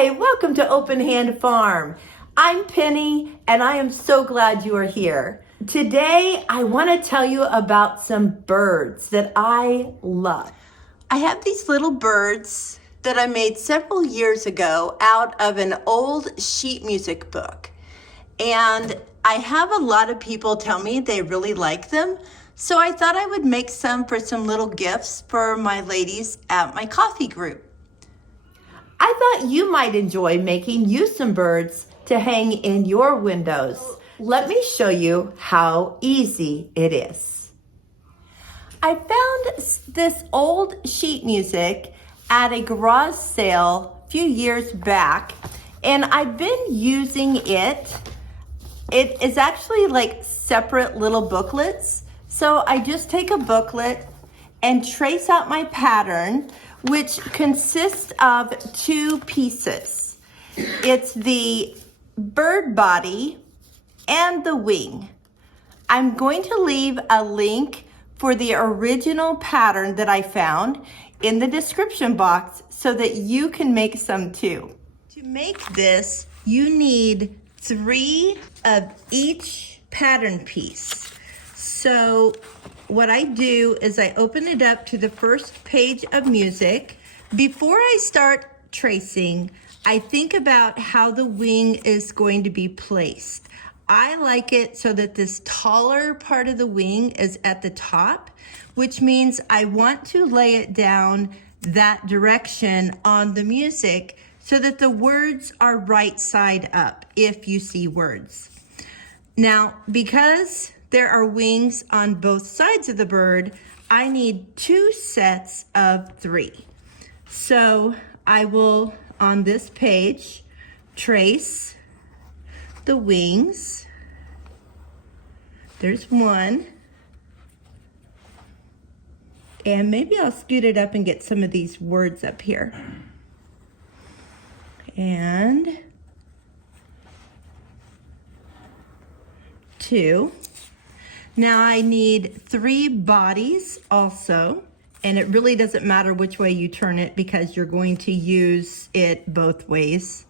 Hi, welcome to Open Hand Farm. I'm Penny and I am so glad you are here. Today I want to tell you about some birds that I love. I have these little birds that I made several years ago out of an old sheet music book. And I have a lot of people tell me they really like them. So I thought I would make some for some little gifts for my ladies at my coffee group. I thought you might enjoy making you some birds to hang in your windows. Let me show you how easy it is. I found this old sheet music at a garage sale a few years back, and I've been using it. It is actually like separate little booklets. So I just take a booklet and trace out my pattern, which consists of two pieces. It's the bird body and the wing. I'm going to leave a link for the original pattern that I found in the description box so that you can make some too. To make this, you need 3 of each pattern piece. So what I do is I open it up to the first page of music. Before I start tracing, I think about how the wing is going to be placed. I like it so that this taller part of the wing is at the top, which means I want to lay it down that direction on the music so that the words are right side up if you see words. Now, because there are wings on both sides of the bird, I need 2 sets of 3. So I will, on this page, trace the wings. There's 1. And maybe I'll scoot it up and get some of these words up here. And 2. Now I need 3 bodies also, and it really doesn't matter which way you turn it because you're going to use it both ways.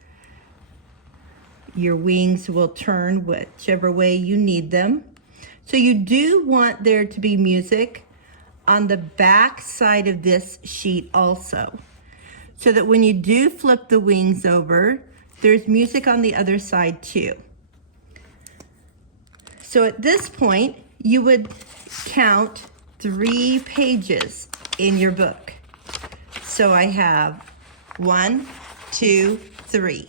Your wings will turn whichever way you need them. So you do want there to be music on the back side of this sheet also, so that when you do flip the wings over, there's music on the other side too. So at this point, you would count 3 pages in your book. So I have 1, 2, 3.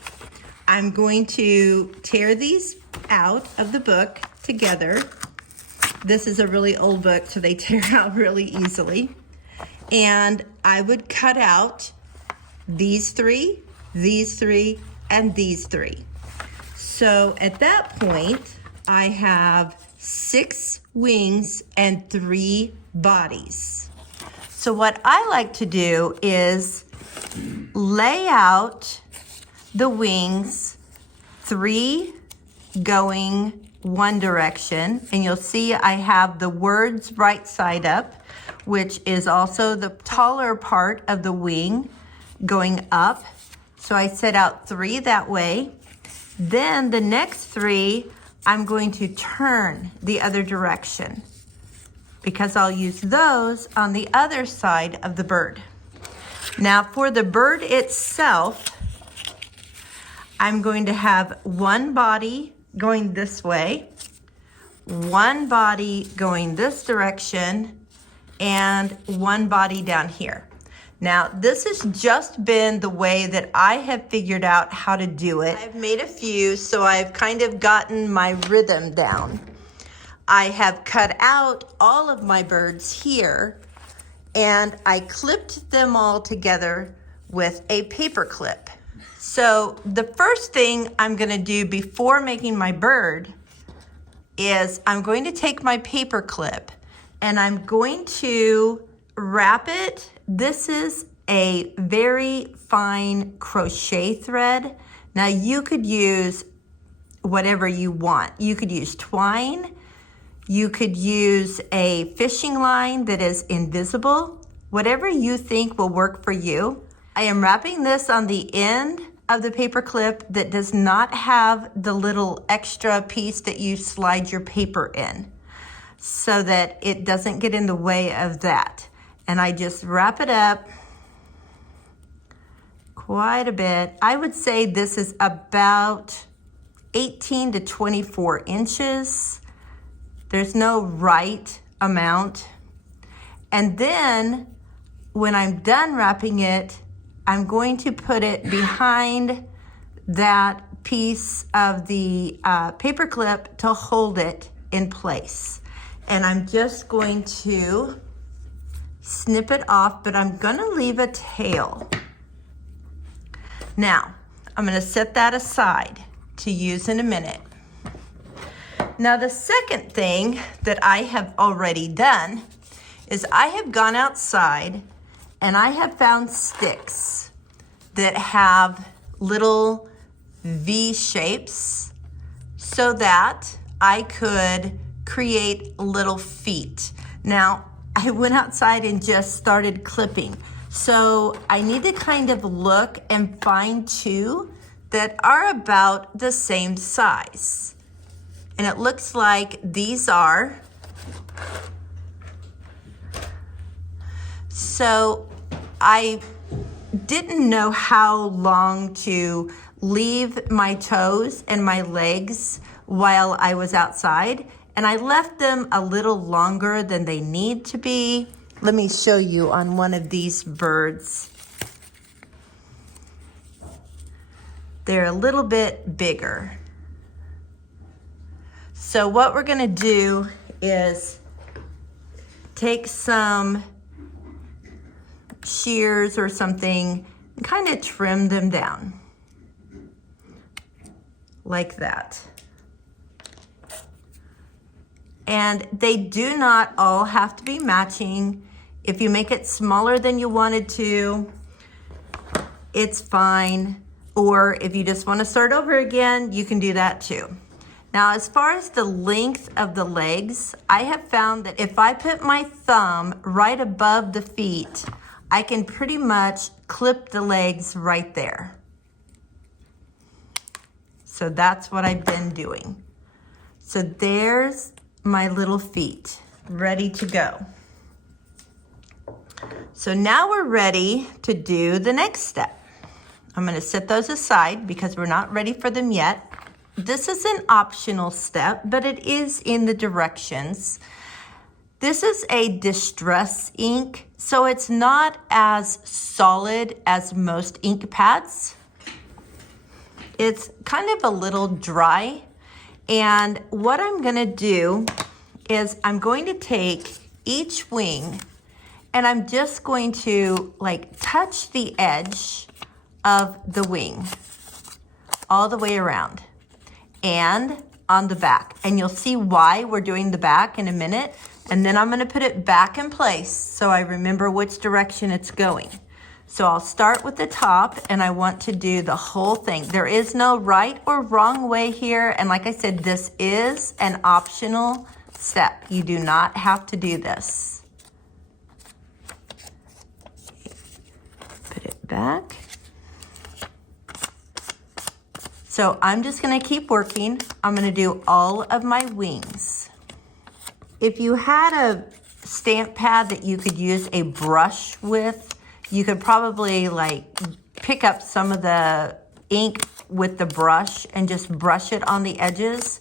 I'm going to tear these out of the book together. This is a really old book, so they tear out really easily. And I would cut out these 3, these 3, and these 3. So at that point, I have 6 wings and 3 bodies. So what I like to do is lay out the wings, 3 going one direction, and you'll see I have the words right side up, which is also the taller part of the wing going up. So I set out 3 that way. Then the next 3, I'm going to turn the other direction because I'll use those on the other side of the bird. Now for the bird itself, I'm going to have 1 body going this way, 1 body going this direction, and 1 body down here. Now, this has just been the way that I have figured out how to do it. I've made a few, so I've kind of gotten my rhythm down. I have cut out all of my birds here, and I clipped them all together with a paper clip. So the first thing I'm gonna do before making my bird is I'm going to take my paper clip and I'm going to wrap it. This is a very fine crochet thread. Now you could use whatever you want. You could use twine. You could use a fishing line that is invisible. Whatever you think will work for you. I am wrapping this on the end of the paper clip that does not have the little extra piece that you slide your paper in, so that it doesn't get in the way of that. And I just wrap it up quite a bit. I would say this is about 18 to 24 inches. There's no right amount. And then when I'm done wrapping it, I'm going to put it behind that piece of the paper clip to hold it in place. And I'm just going to snip it off, but I'm gonna leave a tail. Now, I'm gonna set that aside to use in a minute. Now, the second thing that I have already done is I have gone outside and I have found sticks that have little V shapes so that I could create little feet. Now, I went outside and just started clipping. So I need to kind of look and find two that are about the same size. And it looks like these are. So I didn't know how long to leave my toes and my legs while I was outside, and I left them a little longer than they need to be. Let me show you on one of these birds. They're a little bit bigger. So what we're gonna do is take some shears or something and kind of trim them down like that. And they do not all have to be matching. If you make it smaller than you wanted to, it's fine. Or if you just want to start over again, you can do that too. Now, as far as the length of the legs, I have found that if I put my thumb right above the feet, I can pretty much clip the legs right there. So that's what I've been doing. So there's my little feet ready to go. So now we're ready to do the next step. I'm going to set those aside because we're not ready for them yet. This is an optional step, but it is in the directions. This is a distress ink, so it's not as solid as most ink pads. It's kind of a little dry. And what I'm gonna do is I'm going to take each wing and I'm just going to like touch the edge of the wing all the way around and on the back. And you'll see why we're doing the back in a minute. And then I'm gonna put it back in place so I remember which direction it's going. So I'll start with the top and I want to do the whole thing. There is no right or wrong way here. And like I said, this is an optional step. You do not have to do this. Put it back. So I'm just gonna keep working. I'm gonna do all of my wings. If you had a stamp pad that you could use a brush with, you could probably like pick up some of the ink with the brush and just brush it on the edges.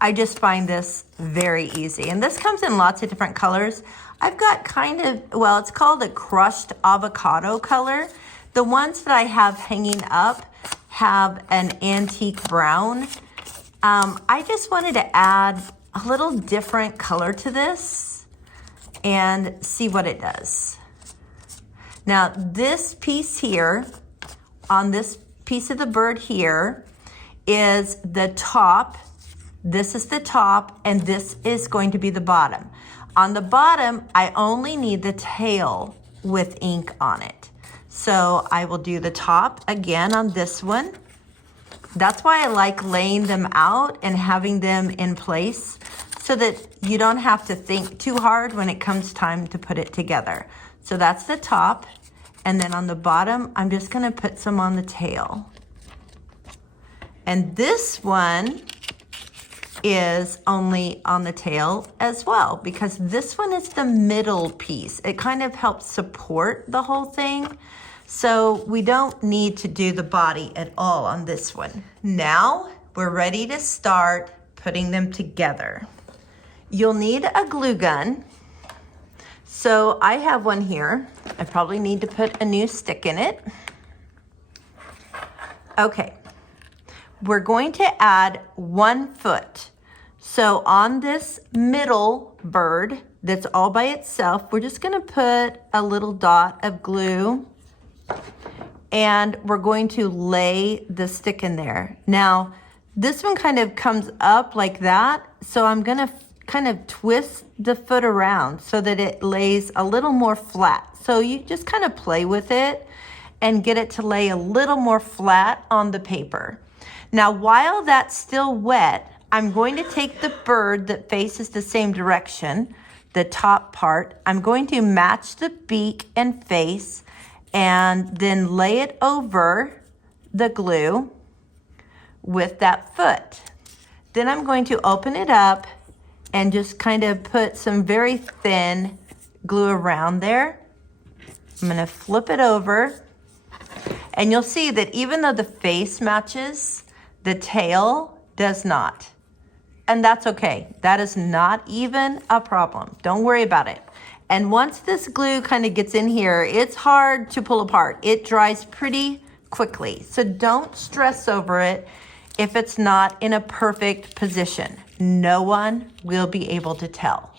I just find this very easy. And this comes in lots of different colors. I've got kind of, well, it's called a crushed avocado color. The ones that I have hanging up have an antique brown. I just wanted to add a little different color to this and see what it does. Now this piece here, on this piece of the bird here, is the top. This is the top and this is going to be the bottom. On the bottom, I only need the tail with ink on it. So I will do the top again on this one. That's why I like laying them out and having them in place so that you don't have to think too hard when it comes time to put it together. So that's the top. And then on the bottom, I'm just gonna put some on the tail. And this one is only on the tail as well, because this one is the middle piece. It kind of helps support the whole thing. So we don't need to do the body at all on this one. Now we're ready to start putting them together. You'll need a glue gun. So I have one here. I probably need to put a new stick in it. Okay. We're going to add 1 foot. So on this middle bird that's all by itself, we're just gonna put a little dot of glue and we're going to lay the stick in there. Now, this one kind of comes up like that, so I'm gonna kind of twist the foot around so that it lays a little more flat. So you just kind of play with it and get it to lay a little more flat on the paper. Now, while that's still wet, I'm going to take the bird that faces the same direction, the top part. I'm going to match the beak and face and then lay it over the glue with that foot. Then I'm going to open it up and just kind of put some very thin glue around there. I'm going to flip it over and you'll see that even though the face matches, the tail does not. And that's okay. That is not even a problem. Don't worry about it. And once this glue kind of gets in here, it's hard to pull apart. It dries pretty quickly. So don't stress over it if it's not in a perfect position. No one will be able to tell.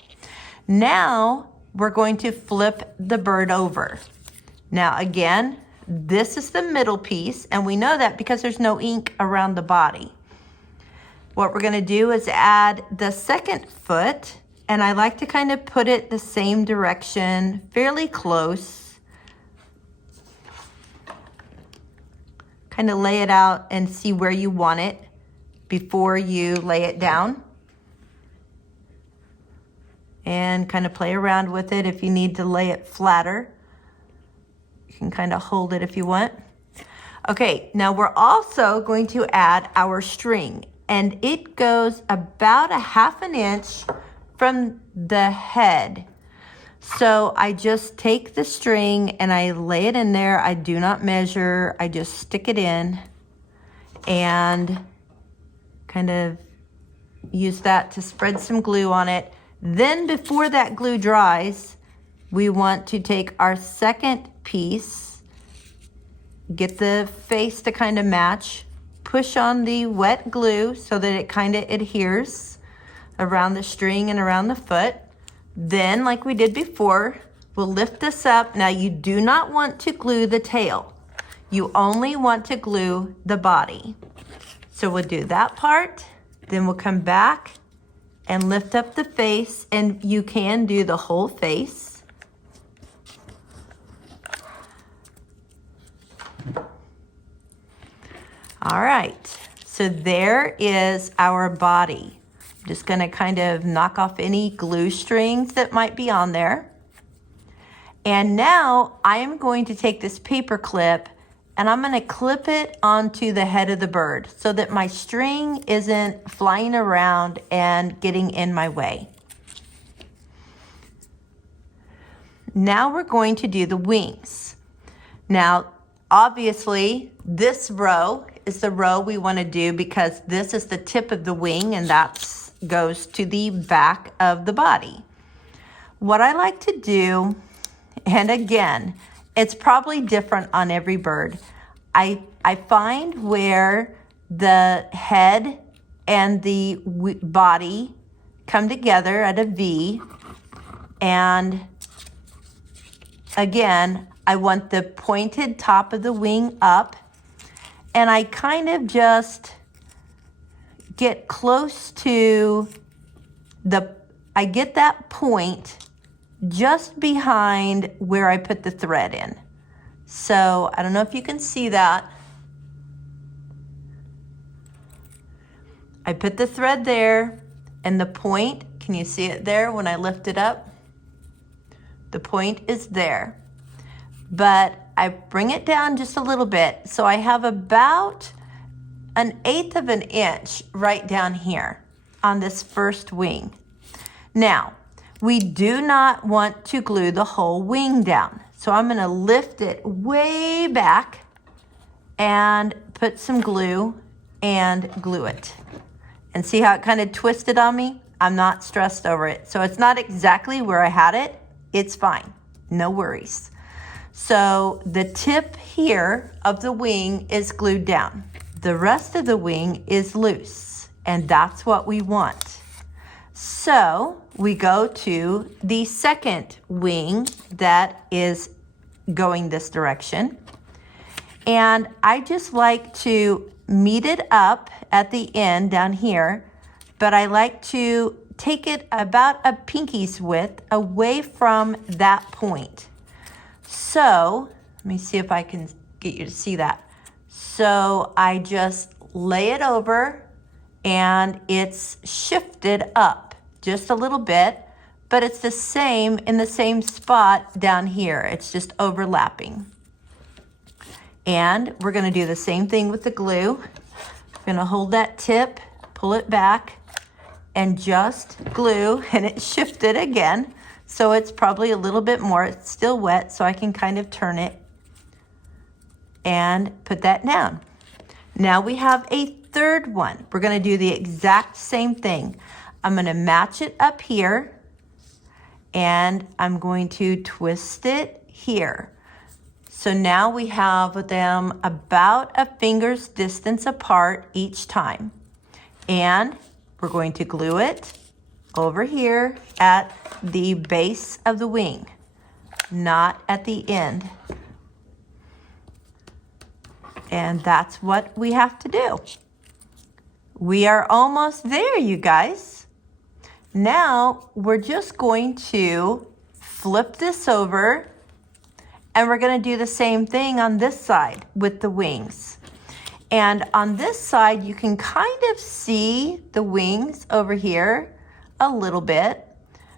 Now we're going to flip the bird over. Now again, this is the middle piece, and we know that because there's no ink around the body. What we're gonna do is add the second foot, and I like to kind of put it the same direction, fairly close. Kind of lay it out and see where you want it before you lay it down. And kind of play around with it if you need to lay it flatter. You can kind of hold it if you want. Okay, now we're also going to add our string, and it goes about 1/2 inch from the head. So I just take the string and I lay it in there. I do not measure, I just stick it in and kind of use that to spread some glue on it. Then before that glue dries, we want to take our second piece, get the face to kind of match, push on the wet glue so that it kind of adheres around the string and around the foot. Then, like we did before, we'll lift this up. Now you do not want to glue the tail. You only want to glue the body. So we'll do that part, then we'll come back and lift up the face, and you can do the whole face. All right, so there is our body. I'm just gonna kind of knock off any glue strings that might be on there. And now I am going to take this paper clip and I'm gonna clip it onto the head of the bird so that my string isn't flying around and getting in my way. Now we're going to do the wings. Now, obviously, this row is the row we want to do because this is the tip of the wing and that goes to the back of the body. What I like to do, and again, it's probably different on every bird. I find where the head and the body come together at a V, and again, I want the pointed top of the wing up, and I kind of just get close to I get that point just behind where I put the thread in. So I don't know if you can see that. I put the thread there, and the point, can you see it there when I lift it up? The point is there. But I bring it down just a little bit. So I have about 1/8 of an inch right down here on this first wing. Now, we do not want to glue the whole wing down. So I'm gonna lift it way back and put some glue and glue it. And see how it kind of twisted on me? I'm not stressed over it. So it's not exactly where I had it. It's fine, no worries. So the tip here of the wing is glued down. The rest of the wing is loose, and that's what we want. So we go to the second wing that is going this direction. And I just like to meet it up at the end down here, but I like to take it about a pinky's width away from that point. So let me see if I can get you to see that. So I just lay it over and it's shifted up just a little bit, but it's the same in the same spot down here. It's just overlapping. And we're gonna do the same thing with the glue. We're gonna hold that tip, pull it back, and just glue, and it shifted again. So it's probably a little bit more, it's still wet, so I can kind of turn it and put that down. Now we have a third one. We're gonna do the exact same thing. I'm gonna match it up here, and I'm going to twist it here. So now we have them about a finger's distance apart each time. And we're going to glue it over here at the base of the wing, not at the end. And that's what we have to do. We are almost there, you guys. Now we're just going to flip this over, and we're going to do the same thing on this side with the wings. And on this side, you can kind of see the wings over here a little bit.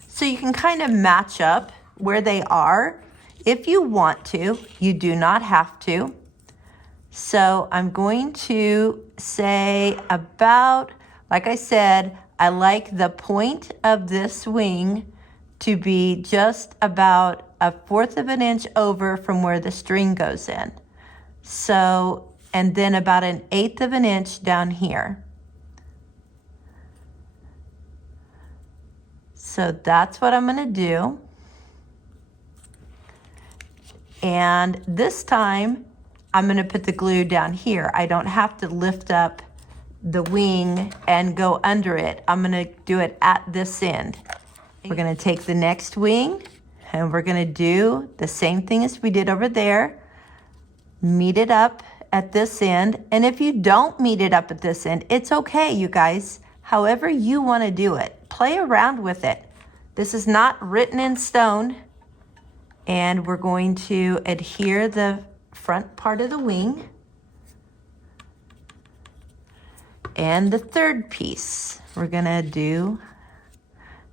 So you can kind of match up where they are if you want to. You do not have to. So I'm going to say about, like I said, I like the point of this wing to be just about 1/4 of an inch over from where the string goes in. So, and then about 1/8 of an inch down here. So that's what I'm gonna do. And this time, I'm gonna put the glue down here. I don't have to lift up the wing and go under it. I'm gonna do it at this end. We're gonna take the next wing and we're gonna do the same thing as we did over there. Meet it up at this end. And if you don't meet it up at this end, it's okay, you guys. However you wanna do it, play around with it. This is not written in stone. And we're going to adhere the front part of the wing. And the third piece, we're gonna do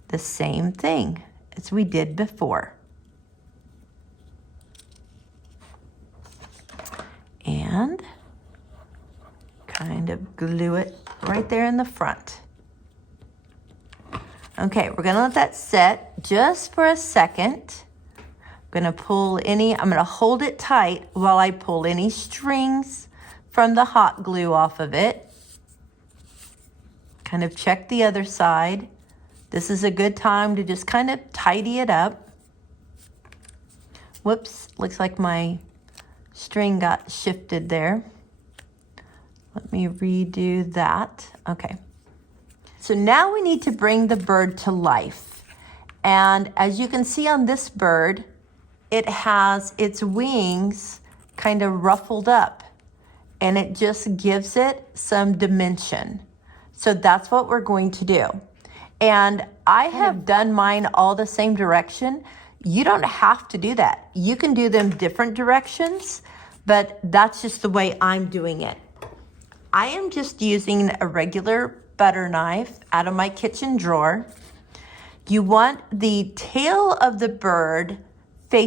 the same thing as we did before. And kind of glue it right there in the front. Okay, we're gonna let that set just for a second. I'm gonna I'm gonna hold it tight while I pull any strings from the hot glue off of it. Kind of check the other side. This is a good time to just kind of tidy it up. Whoops, looks like my string got shifted there. Let me redo that. Okay. So now we need to bring the bird to life. And as you can see on this bird, it has its wings kind of ruffled up, and it just gives it some dimension. So that's what we're going to do. And I have done mine all the same direction. You don't have to do that. You can do them different directions, but that's just the way I'm doing it. I am just using a regular butter knife out of my kitchen drawer. You want the tail of the bird facing